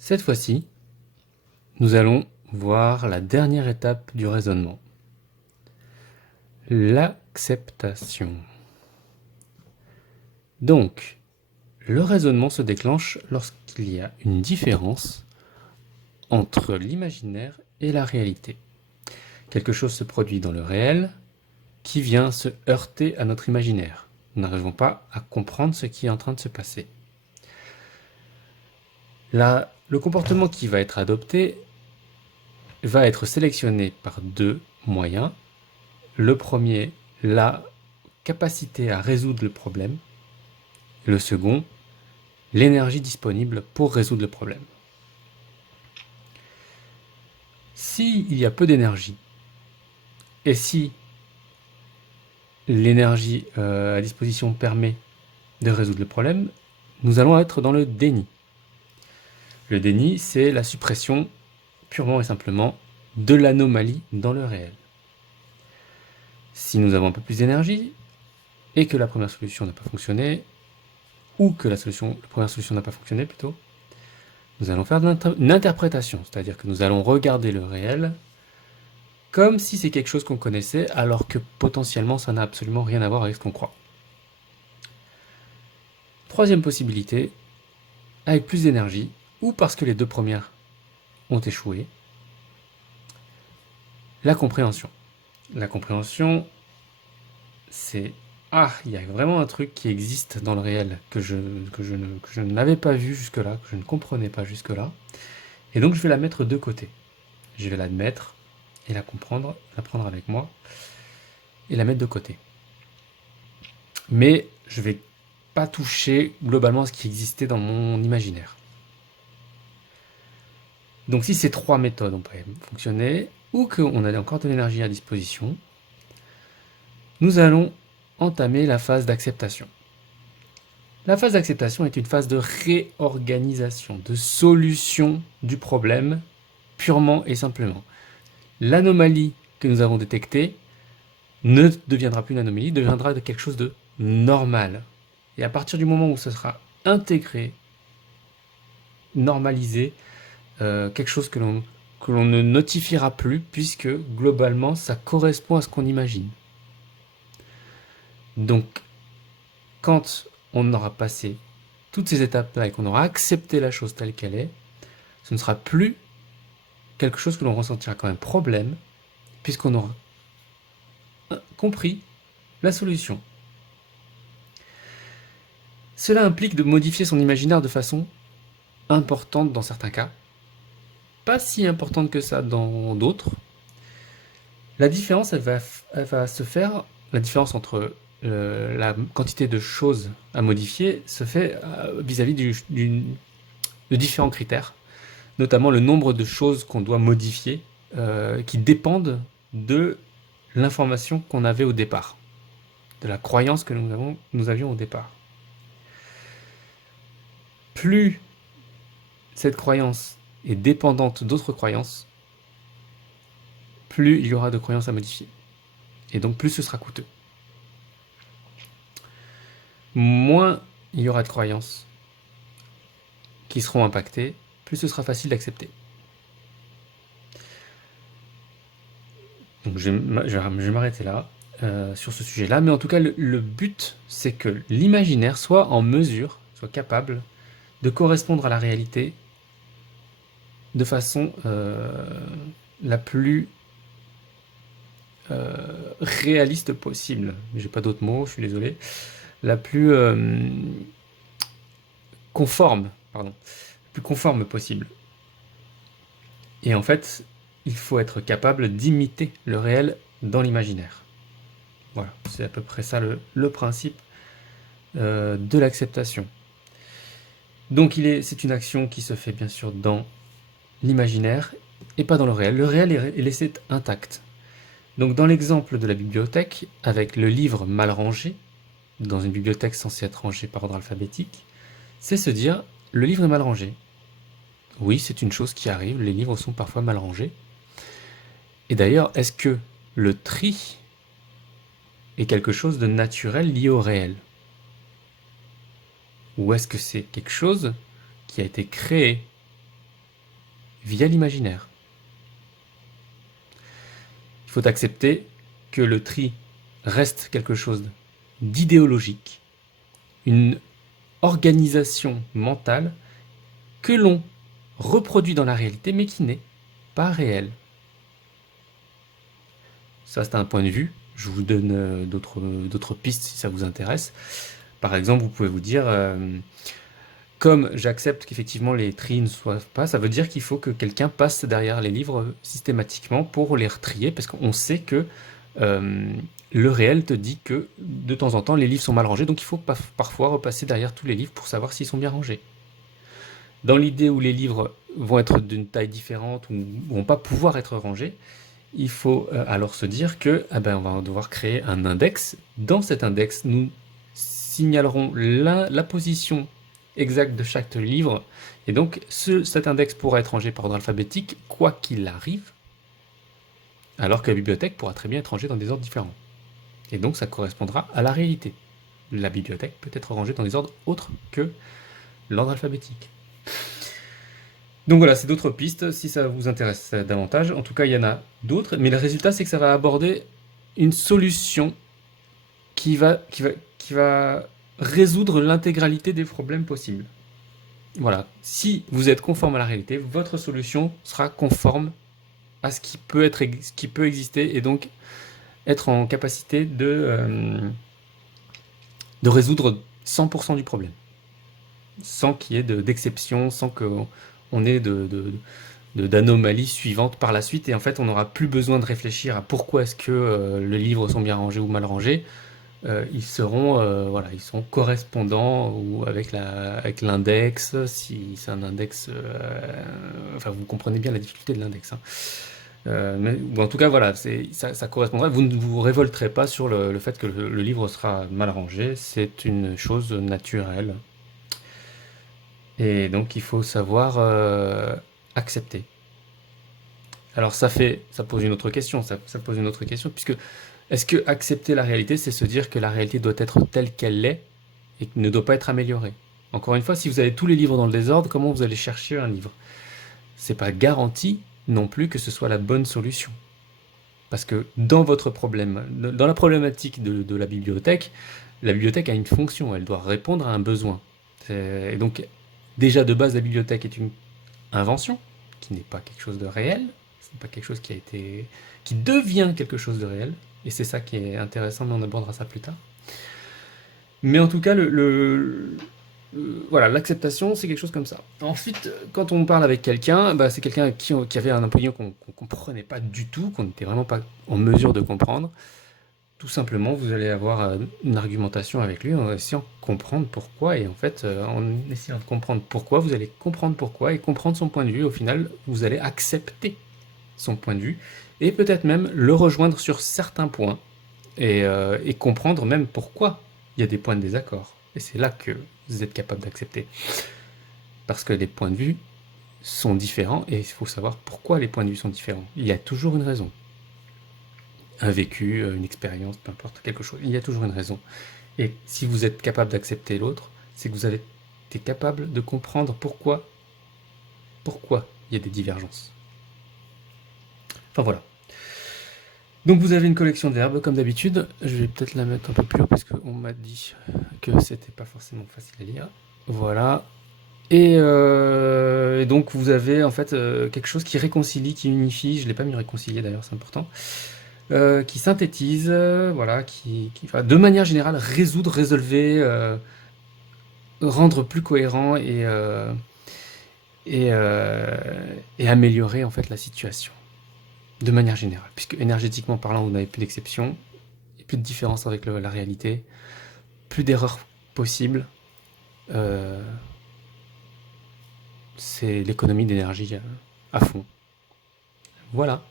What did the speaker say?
Cette fois-ci, nous allons voir la dernière étape du raisonnement. L'acceptation. Donc, le raisonnement se déclenche lorsqu'il y a une différence entre l'imaginaire et la réalité. Quelque chose se produit dans le réel qui vient se heurter à notre imaginaire. Nous n'arrivons pas à comprendre ce qui est en train de se passer. Le comportement qui va être adopté va être sélectionné par deux moyens. Le premier, la capacité à résoudre le problème. Le second, l'énergie disponible pour résoudre le problème. S'il y a peu d'énergie, et si l'énergie à disposition permet de résoudre le problème, nous allons être dans le déni. Le déni, c'est la suppression purement et simplement de l'anomalie dans le réel. Si nous avons un peu plus d'énergie, et que la première solution n'a pas fonctionné, ou que la première solution n'a pas fonctionné plutôt, nous allons faire une interprétation, c'est-à-dire que nous allons regarder le réel comme si c'est quelque chose qu'on connaissait, alors que potentiellement ça n'a absolument rien à voir avec ce qu'on croit. Troisième possibilité, avec plus d'énergie, ou parce que les deux premières ont échoué, la compréhension. La compréhension, c'est « Ah, il y a vraiment un truc qui existe dans le réel que je n'avais pas vu jusque-là, que je ne comprenais pas jusque-là, et donc je vais la mettre de côté. Je vais l'admettre et la comprendre, la prendre avec moi, et la mettre de côté. Mais je ne vais pas toucher globalement ce qui existait dans mon imaginaire. » Donc si ces trois méthodes ont fonctionné, ou qu'on a encore de l'énergie à disposition, nous allons entamer la phase d'acceptation. La phase d'acceptation est une phase de réorganisation, de solution du problème, purement et simplement. L'anomalie que nous avons détectée ne deviendra plus une anomalie, deviendra quelque chose de normal. Et à partir du moment où ce sera intégré, normalisé, quelque chose que l'on ne notifiera plus, puisque globalement ça correspond à ce qu'on imagine. Donc, quand on aura passé toutes ces étapes-là et qu'on aura accepté la chose telle qu'elle est, ce ne sera plus quelque chose que l'on ressentira comme un problème, puisqu'on aura compris la solution. Cela implique de modifier son imaginaire de façon importante dans certains cas, pas si importante que ça dans d'autres. La différence, elle va se faire, la différence entre la quantité de choses à modifier se fait vis-à-vis de différents critères, notamment le nombre de choses qu'on doit modifier qui dépendent de l'information qu'on avait au départ, de la croyance que nous avions au départ. Plus cette croyance est dépendante d'autres croyances, plus il y aura de croyances à modifier. Et donc plus ce sera coûteux. Moins il y aura de croyances qui seront impactées, plus ce sera facile d'accepter. Donc je vais m'arrêter là sur ce sujet-là, mais en tout cas le but c'est que l'imaginaire soit en mesure, soit capable de correspondre à la réalité de façon la plus réaliste possible. J'ai pas d'autres mots, je suis désolé. La plus conforme, pardon, plus conforme possible. Et en fait, il faut être capable d'imiter le réel dans l'imaginaire. Voilà, c'est à peu près ça le principe de l'acceptation. Donc c'est une action qui se fait bien sûr dans l'imaginaire et pas dans le réel. Le réel est laissé intact. Donc dans l'exemple de la bibliothèque, avec le livre mal rangé, dans une bibliothèque censée être rangée par ordre alphabétique, c'est se dire, le livre est mal rangé. Oui, c'est une chose qui arrive, les livres sont parfois mal rangés. Et d'ailleurs, est-ce que le tri est quelque chose de naturel lié au réel? Ou est-ce que c'est quelque chose qui a été créé via l'imaginaire. Il faut accepter que le tri reste quelque chose d'idéologique, une organisation mentale que l'on reproduit dans la réalité, mais qui n'est pas réelle. Ça, c'est un point de vue. Je vous donne d'autres pistes si ça vous intéresse. Par exemple, vous pouvez vous dire, comme j'accepte qu'effectivement les tris ne soient pas, ça veut dire qu'il faut que quelqu'un passe derrière les livres systématiquement pour les retrier, parce qu'on sait que le réel te dit que de temps en temps les livres sont mal rangés, donc il faut parfois repasser derrière tous les livres pour savoir s'ils sont bien rangés. Dans l'idée où les livres vont être d'une taille différente ou vont pas pouvoir être rangés, il faut alors se dire que on va devoir créer un index. Dans cet index, nous signalerons la position exacte de chaque livre, et donc cet index pourra être rangé par ordre alphabétique, quoi qu'il arrive, alors que la bibliothèque pourra très bien être rangée dans des ordres différents. Et donc ça correspondra à la réalité. La bibliothèque peut être rangée dans des ordres autres que l'ordre alphabétique. Donc voilà, c'est d'autres pistes, si ça vous intéresse davantage. En tout cas, il y en a d'autres, mais le résultat, c'est que ça va aborder une solution qui va résoudre l'intégralité des problèmes possibles. Voilà, si vous êtes conforme à la réalité, votre solution sera conforme à ce qui peut exister, et donc être en capacité de résoudre 100% du problème, sans qu'il y ait d'exception, sans qu'on ait d'anomalies suivantes par la suite, et en fait on n'aura plus besoin de réfléchir à pourquoi est-ce que les livres sont bien rangés ou mal rangés. Ils seront ils sont correspondants ou avec l'index, si c'est un index, vous comprenez bien la difficulté de l'index, hein. Ou en tout cas voilà, ça correspondra. Vous ne vous révolterez pas sur le fait que le livre sera mal rangé, c'est une chose naturelle, et donc il faut savoir accepter. Alors ça pose une autre question, puisque est-ce que accepter la réalité, c'est se dire que la réalité doit être telle qu'elle est et ne doit pas être améliorée? Encore une fois, si vous avez tous les livres dans le désordre, comment vous allez chercher un livre? C'est pas garanti non plus que ce soit la bonne solution. Parce que dans votre problème, dans la problématique de la bibliothèque a une fonction, elle doit répondre à un besoin. Et donc, déjà de base, la bibliothèque est une invention, qui n'est pas quelque chose de réel, c'est pas quelque chose qui devient quelque chose de réel. Et c'est ça qui est intéressant, mais on abordera ça plus tard. Mais en tout cas, voilà, l'acceptation, c'est quelque chose comme ça. Ensuite, quand on parle avec quelqu'un, c'est quelqu'un qui avait un opinion qu'on ne comprenait pas du tout, qu'on n'était vraiment pas en mesure de comprendre. Tout simplement, vous allez avoir une argumentation avec lui en essayant de comprendre pourquoi. Et en fait, en essayant de comprendre pourquoi, vous allez comprendre pourquoi et comprendre son point de vue. Au final, vous allez accepter son point de vue, et peut-être même le rejoindre sur certains points, et comprendre même pourquoi il y a des points de désaccord. Et c'est là que vous êtes capable d'accepter. Parce que les points de vue sont différents, et il faut savoir pourquoi les points de vue sont différents. Il y a toujours une raison. Un vécu, une expérience, peu importe, quelque chose. Il y a toujours une raison. Et si vous êtes capable d'accepter l'autre, c'est que vous avez été capable de comprendre pourquoi il y a des divergences. Enfin voilà. Donc vous avez une collection de verbes comme d'habitude. Je vais peut-être la mettre un peu plus haut parce qu'on m'a dit que c'était pas forcément facile à lire. Voilà. Et donc vous avez en fait quelque chose qui réconcilie, qui unifie. Je l'ai pas mis réconcilier d'ailleurs, c'est important. Qui synthétise, voilà, qui de manière générale résolver, rendre plus cohérent et améliorer en fait la situation. De manière générale, puisque énergétiquement parlant, vous n'avez plus d'exception, et plus de différence avec la réalité, plus d'erreurs possibles. C'est l'économie d'énergie à fond. Voilà.